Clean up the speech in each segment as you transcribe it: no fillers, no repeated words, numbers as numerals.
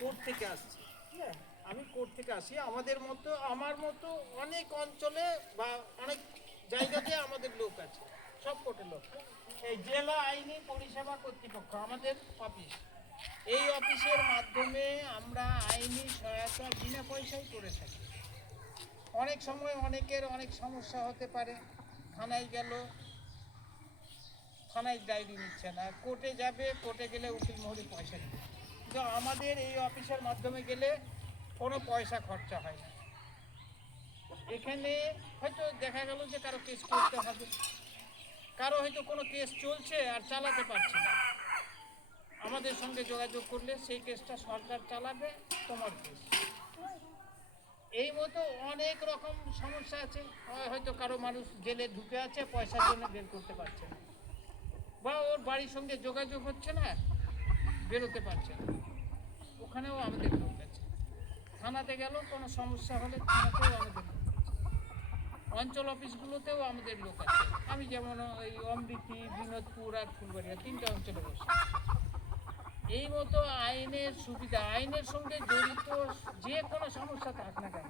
Court থেকে আসছি, হ্যাঁ, আমি কোর্ট থেকে আসি। আমাদের মতো, আমার মতো অনেক অঞ্চলে বা অনেক জায়গাতে আমাদের লোক আছে, সব কোর্টের লোক। এই জেলা আইনি পরিষেবা কর্তৃপক্ষ আমাদের অফিস, এই অফিসের মাধ্যমে আমরা আইনি সহায়তা বিনা পয়সায় করে থাকি। অনেক সময় অনেকের অনেক সমস্যা হতে পারে, থানায় গেল, থানায় ডায়েরি নিচ্ছে না, কোর্টে যাবে, কোর্টে গেলে উকিল মহলে পয়সা দিবে। কিন্তু আমাদের এই অফিসের মাধ্যমে গেলে কোনো পয়সা খরচা হয় না। এখানে হয়তো দেখা গেল যে কারো কেস করতে হবে, কারো হয়তো কোনো কেস চলছে আর চালাতে পারছে না, আমাদের সঙ্গে যোগাযোগ করলে সেই কেসটা সরকার চালাবে, তোমার কেস। এই মতো অনেক রকম সমস্যা আছে। হয়তো কারো মানুষ জেলে ঢুকে আছে, পয়সার জন্য বের করতে পারছে না, বা ওর বাড়ির সঙ্গে যোগাযোগ হচ্ছে না, বেরোতে পারছে না, ওখানেও আমাদের লোক আছে। থানাতে গেল কোনো সমস্যা হলে থানাতেও আমাদের লোক আছে, অঞ্চল অফিসগুলোতেও আমাদের লোক আছে। আমি যেমন ওই অমৃতি, বিনোদপুর আর ফুলবাড়িয়া 3টে অঞ্চলে বসি। এই মতো আইনের সুবিধা, আইনের সঙ্গে জড়িত যে কোনো সমস্যা থাক না কেন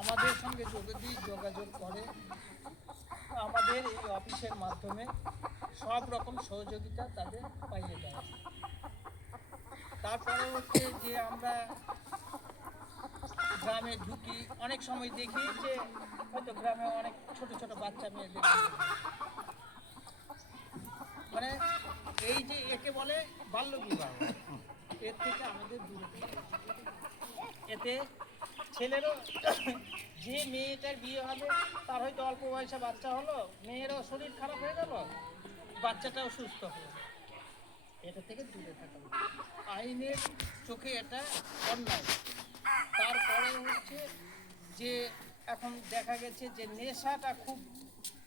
আমাদের সঙ্গে যদি যোগাযোগ করে, আমাদের এই অফিসের মাধ্যমে সব রকম সহযোগিতা তাদের পাইয়ে দেয়। তারপরে হচ্ছে যে আমরা গ্রামে ঢুকি, অনেক সময় দেখি যে হয়তো গ্রামে অনেক ছোট ছোট বাচ্চা মেয়েদের মানে এই যে একে বলে বাল্য বিবাহ, এর থেকে আমাদের দূরে থাকতে হবে। এতে ছেলেরও যে মেয়েটার বিয়ে হবে তার হয়তো অল্প বয়সে বাচ্চা হলো, মেয়েরও শরীর খারাপ হয়ে গেল, বাচ্চাটাও সুস্থ হলো, এটা থেকে দূরে থাকা উচিত। আইনের চোখে এটা অন্যায়। তারপরে হচ্ছে যে এখন দেখা গেছে যে নেশাটা খুব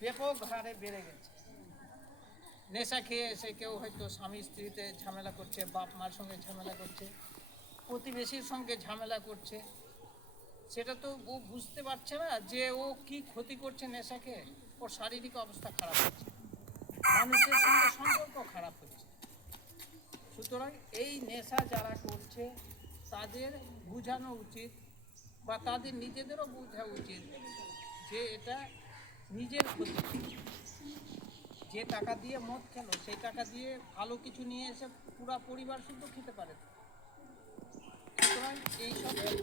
ব্যাপক হারে বেড়ে গেছে। নেশা খেয়ে এসে কেউ হয়তো স্বামী স্ত্রীতে ঝামেলা করছে, বাপ মার সঙ্গে ঝামেলা করছে, প্রতিবেশীর সঙ্গে ঝামেলা করছে। সেটা তো ও বুঝতে পারছে না যে ও কি ক্ষতি করছে নেশাকে, ওর শারীরিক অবস্থা খারাপ হচ্ছে, মানুষের সঙ্গে সম্পর্ক খারাপ হচ্ছে। সুতরাং এই নেশা যারা করছে তাদের বোঝানো উচিত, বা তাদের নিজেদেরও বোঝা উচিত যে এটা নিজের ক্ষতি। যে টাকা দিয়ে মদ খেলো সেই টাকা দিয়ে ভালো কিছু নিয়ে এসে পুরা পরিবার শুদ্ধ খেতে পারে। সুতরাং এইসব